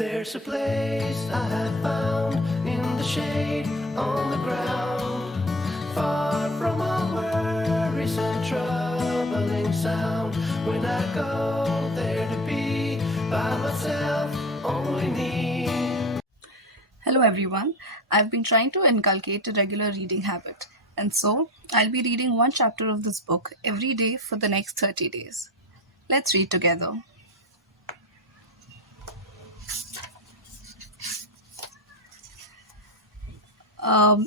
There's a place I have found in the shade on the ground, far from all worries and troubling sound. When I go there to be by myself, only me. Hello everyone. I've been trying to inculcate a regular reading habit, and so I'll be reading one chapter of this book every day for the next 30 days. Let's read together.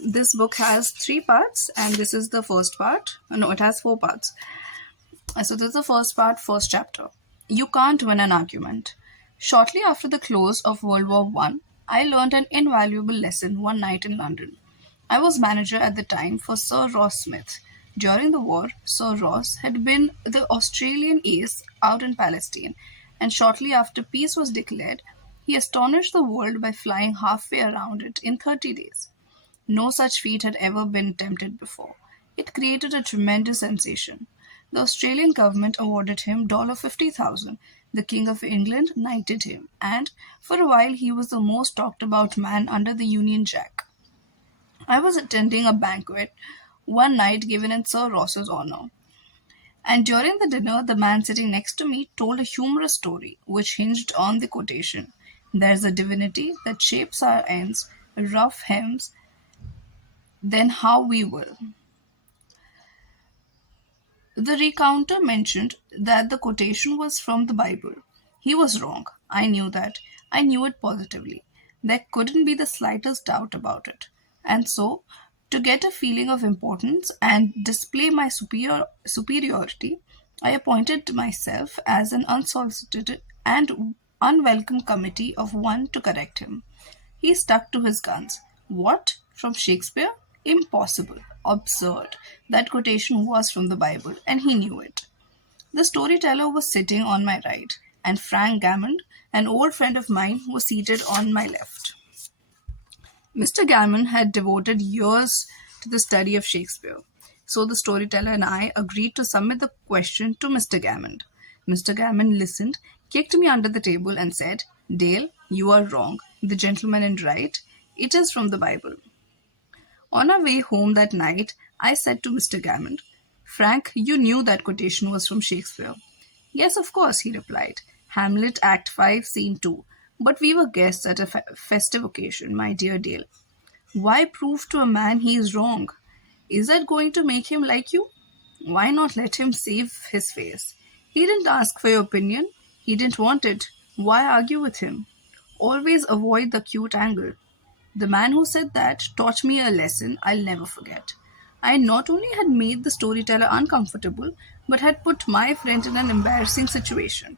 This book has 3 parts, and this is the first part. No, it has 4 parts. So this is the first part, first chapter. You can't win an argument. Shortly after the close of World War I learned an invaluable lesson one night in London. I was manager at the time for Sir Ross Smith. During the war, Sir Ross had been the Australian ace out in Palestine, and shortly after peace was declared, he astonished the world by flying halfway around it in 30 days. No such feat had ever been attempted before. It created a tremendous sensation. The Australian government awarded him $50,000. The King of England knighted him, and for a while he was the most talked about man under the Union Jack. I was attending a banquet one night given in Sir Ross's honor, and during the dinner, the man sitting next to me told a humorous story which hinged on the quotation, "There's a divinity that shapes our ends, rough hems, then how we will." The recounter mentioned that the quotation was from the Bible. He was wrong. I knew that. I knew it positively. There couldn't be the slightest doubt about it. And so, to get a feeling of importance and display my superiority, I appointed myself as an unsolicited and unwelcome committee of one to correct him. He stuck to his guns. What? From Shakespeare? Impossible. Absurd. That quotation was from the Bible, and he knew it. The storyteller was sitting on my right, and Frank Gammond, an old friend of mine, was seated on my left. Mr. Gammond had devoted years to the study of Shakespeare, so the storyteller and I agreed to submit the question to Mr. Gammond. Mr. Gammond listened, kicked me under the table, and said, "Dale, you are wrong. The gentleman in right. It is from the Bible." On our way home that night, I said to Mr. Gammond, "Frank, you knew that quotation was from Shakespeare." "Yes, of course," he replied. "Hamlet, Act 5, Scene 2. But we were guests at a festive occasion, my dear Dale." "Why prove to a man he is wrong? Is that going to make him like you? Why not let him save his face? He didn't ask for your opinion. He didn't want it. Why argue with him? Always avoid the acute angle. The man who said that taught me a lesson I'll never forget. I not only had made the storyteller uncomfortable, but had put my friend in an embarrassing situation.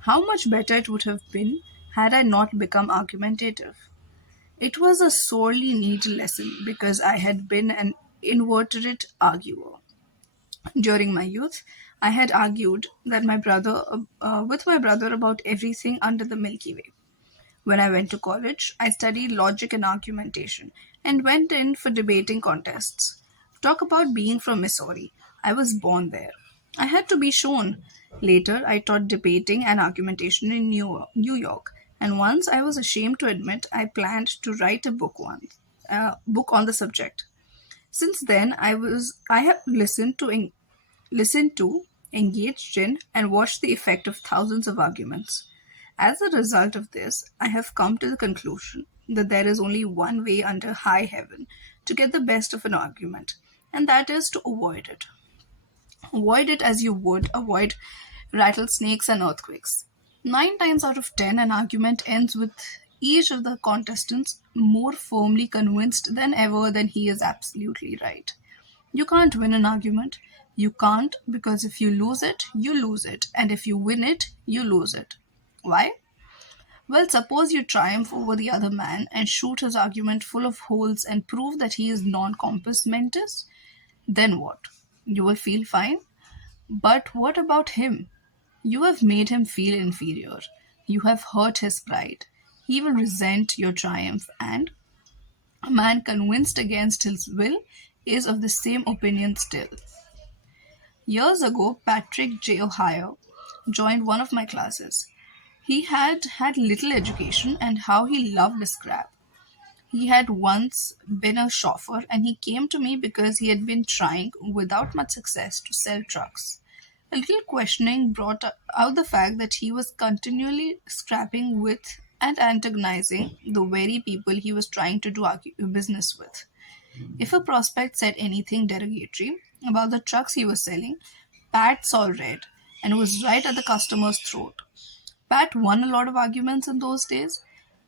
How much better it would have been had I not become argumentative. It was a sorely needed lesson because I had been an inveterate arguer. During my youth, I had argued that with my brother about everything under the Milky Way. When I went to college, I studied logic and argumentation and went in for debating contests. Talk about being from Missouri. I was born there. I had to be shown. Later, I taught debating and argumentation in New York, and once I was ashamed to admit I planned to write a book on the subject. Since then, I have listened to, engaged in, and watched the effect of thousands of arguments. As a result of this, I have come to the conclusion that there is only one way under high heaven to get the best of an argument, and that is to avoid it. Avoid it as you would avoid rattlesnakes and earthquakes. 9 times out of 10, an argument ends with each of the contestants more firmly convinced than ever that he is absolutely right. You can't win an argument. You can't, because if you lose it, you lose it, and if you win it, you lose it. Why? Well, suppose you triumph over the other man and shoot his argument full of holes and prove that he is non compos mentis. Then what? You will feel fine. But what about him? You have made him feel inferior. You have hurt his pride. He will resent your triumph, and a man convinced against his will is of the same opinion still. Years ago, Patrick J. Ohio joined one of my classes. He had had little education and how he loved a scrap. He had once been a chauffeur and he came to me because he had been trying, without much success, to sell trucks. A little questioning brought out the fact that he was continually scrapping with and antagonizing the very people he was trying to do business with. If a prospect said anything derogatory about the trucks he was selling, Pat saw red and was right at the customer's throat. Pat won a lot of arguments in those days.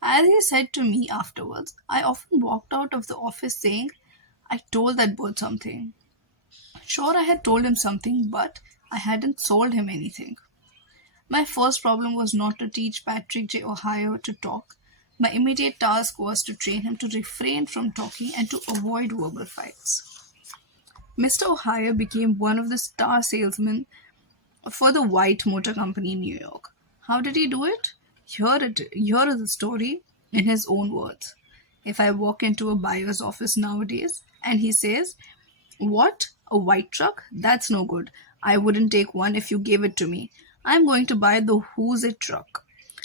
As he said to me afterwards, I often walked out of the office saying, I told that bird something. Sure, I had told him something, but I hadn't sold him anything. My first problem was not to teach Patrick J. Ohio to talk. My immediate task was to train him to refrain from talking and to avoid verbal fights. Mr. Ohio became one of the star salesmen for the White Motor Company in New York. How did he do it? Here is the story in his own words. If I walk into a buyer's office nowadays and he says, what? A white truck? That's no good. I wouldn't take one if you gave it to me. I'm going to buy the Who's It truck.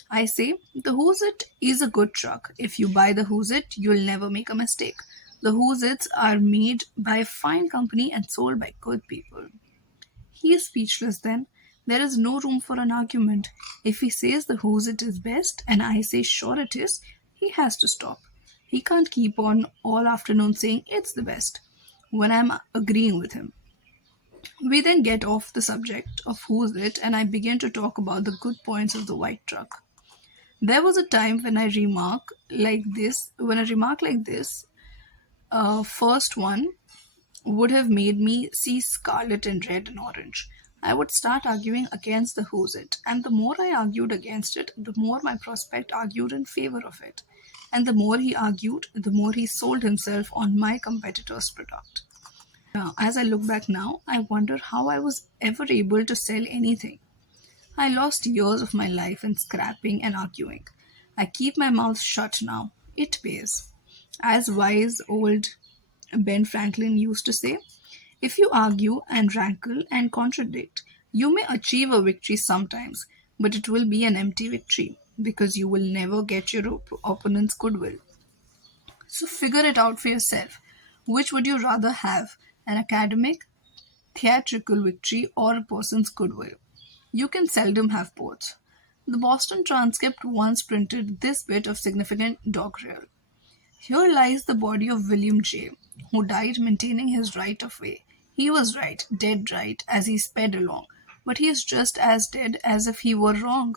I say, the Who's It is a good truck. If you buy the Who's It, you'll never make a mistake. The Who's Its are made by a fine company and sold by good people. He is speechless then. There is no room for an argument. If he says the Who's It is best and I say sure it is, he has to stop. He can't keep on all afternoon saying it's the best when I'm agreeing with him. We then get off the subject of Who's It and I begin to talk about the good points of the white truck. There was a time when a remark like this, first one would have made me see scarlet and red and orange. I would start arguing against the Who's It, and the more I argued against it, the more my prospect argued in favor of it. And the more he argued, the more he sold himself on my competitor's product. Now, as I look back now, I wonder how I was ever able to sell anything. I lost years of my life in scrapping and arguing. I keep my mouth shut now. It pays. As wise old Ben Franklin used to say, if you argue and rankle and contradict, you may achieve a victory sometimes, but it will be an empty victory because you will never get your opponent's goodwill. So figure it out for yourself. Which would you rather have, an academic, theatrical victory, or a person's goodwill? You can seldom have both. The Boston Transcript once printed this bit of significant doggerel. Here lies the body of William J., who died maintaining his right of way. He was right, dead right, as he sped along, but he is just as dead as if he were wrong.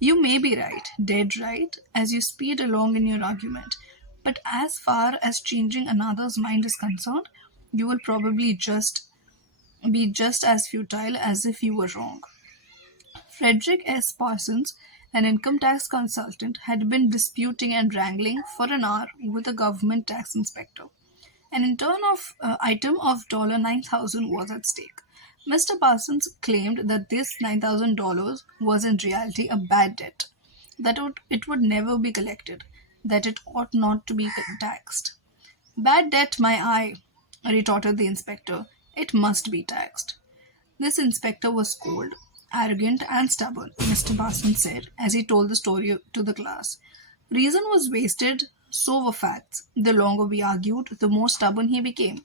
You may be right, dead right, as you speed along in your argument, but as far as changing another's mind is concerned, you will probably be just as futile as if you were wrong. Frederick S. Parsons, an income tax consultant, had been disputing and wrangling for an hour with a government tax inspector. An item of $9,000 was at stake. Mr. Parsons claimed that this $9,000 was in reality a bad debt, that it would never be collected, that it ought not to be taxed. Bad debt, my eye, retorted the inspector. It must be taxed. This inspector was cold, arrogant, and stubborn, Mr. Parsons said as he told the story to the class. Reason was wasted, so were facts. The longer we argued, the more stubborn he became.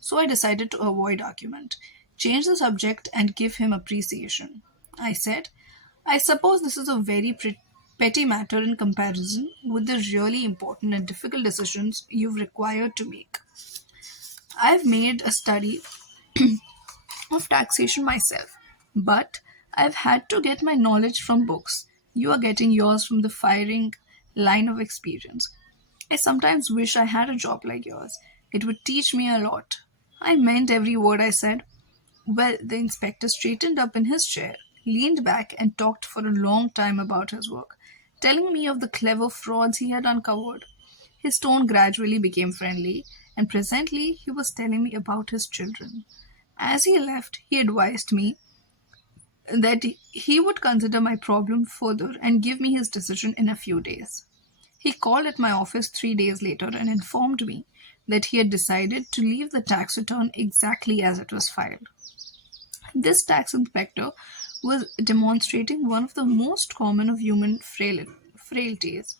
So I decided to avoid argument, change the subject, and give him appreciation. I said, I suppose this is a very petty matter in comparison with the really important and difficult decisions you've required to make. I've made a study of taxation myself, but I've had to get my knowledge from books. You are getting yours from the firing line of experience. I sometimes wish I had a job like yours. It would teach me a lot. I meant every word I said. Well, the inspector straightened up in his chair, leaned back, and talked for a long time about his work, telling me of the clever frauds he had uncovered. His tone gradually became friendly, and presently he was telling me about his children. As he left, he advised me that he would consider my problem further and give me his decision in a few days. He called at my office 3 days later and informed me that he had decided to leave the tax return exactly as it was filed. This tax inspector was demonstrating one of the most common of human frailties.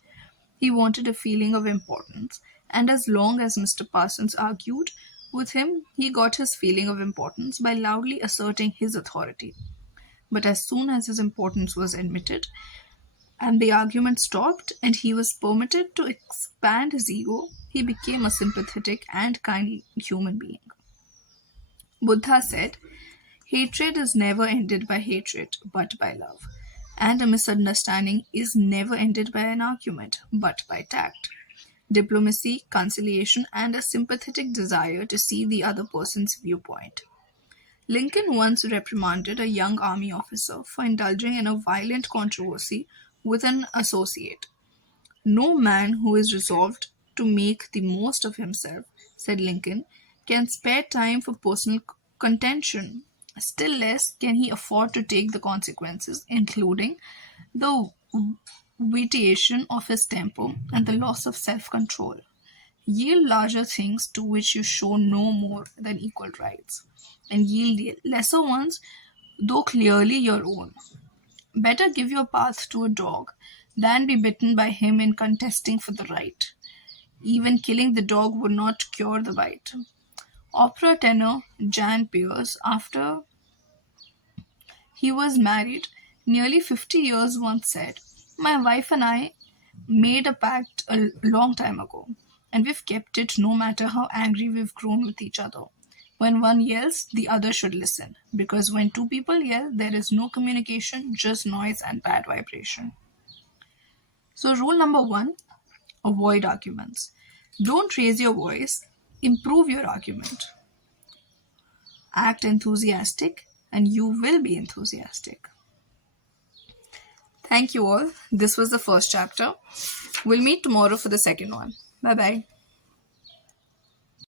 He wanted a feeling of importance, and as long as Mr. Parsons argued with him, he got his feeling of importance by loudly asserting his authority. But as soon as his importance was admitted, and the argument stopped, and he was permitted to expand his ego, he became a sympathetic and kind human being. Buddha said, hatred is never ended by hatred, but by love. And a misunderstanding is never ended by an argument, but by tact. Diplomacy, conciliation, and a sympathetic desire to see the other person's viewpoint. Lincoln once reprimanded a young army officer for indulging in a violent controversy with an associate. No man who is resolved to make the most of himself, said Lincoln, can spare time for personal contention. Still less can he afford to take the consequences, including the vitiation of his temper and the loss of self control. Yield larger things to which you show no more than equal rights, and yield lesser ones, though clearly your own. Better give your path to a dog than be bitten by him in contesting for the right. Even killing the dog would not cure the bite. Opera tenor Jan Pearce, after he was married nearly 50 years, once said, "My wife and I made a pact a long time ago, and we've kept it no matter how angry we've grown with each other. When one yells, the other should listen, because when two people yell, there is no communication, just noise and bad vibration." So, rule number one, avoid arguments. Don't raise your voice, improve your argument. Act enthusiastic, and you will be enthusiastic. Thank you all. This was the first chapter. We'll meet tomorrow for the second one. Bye bye.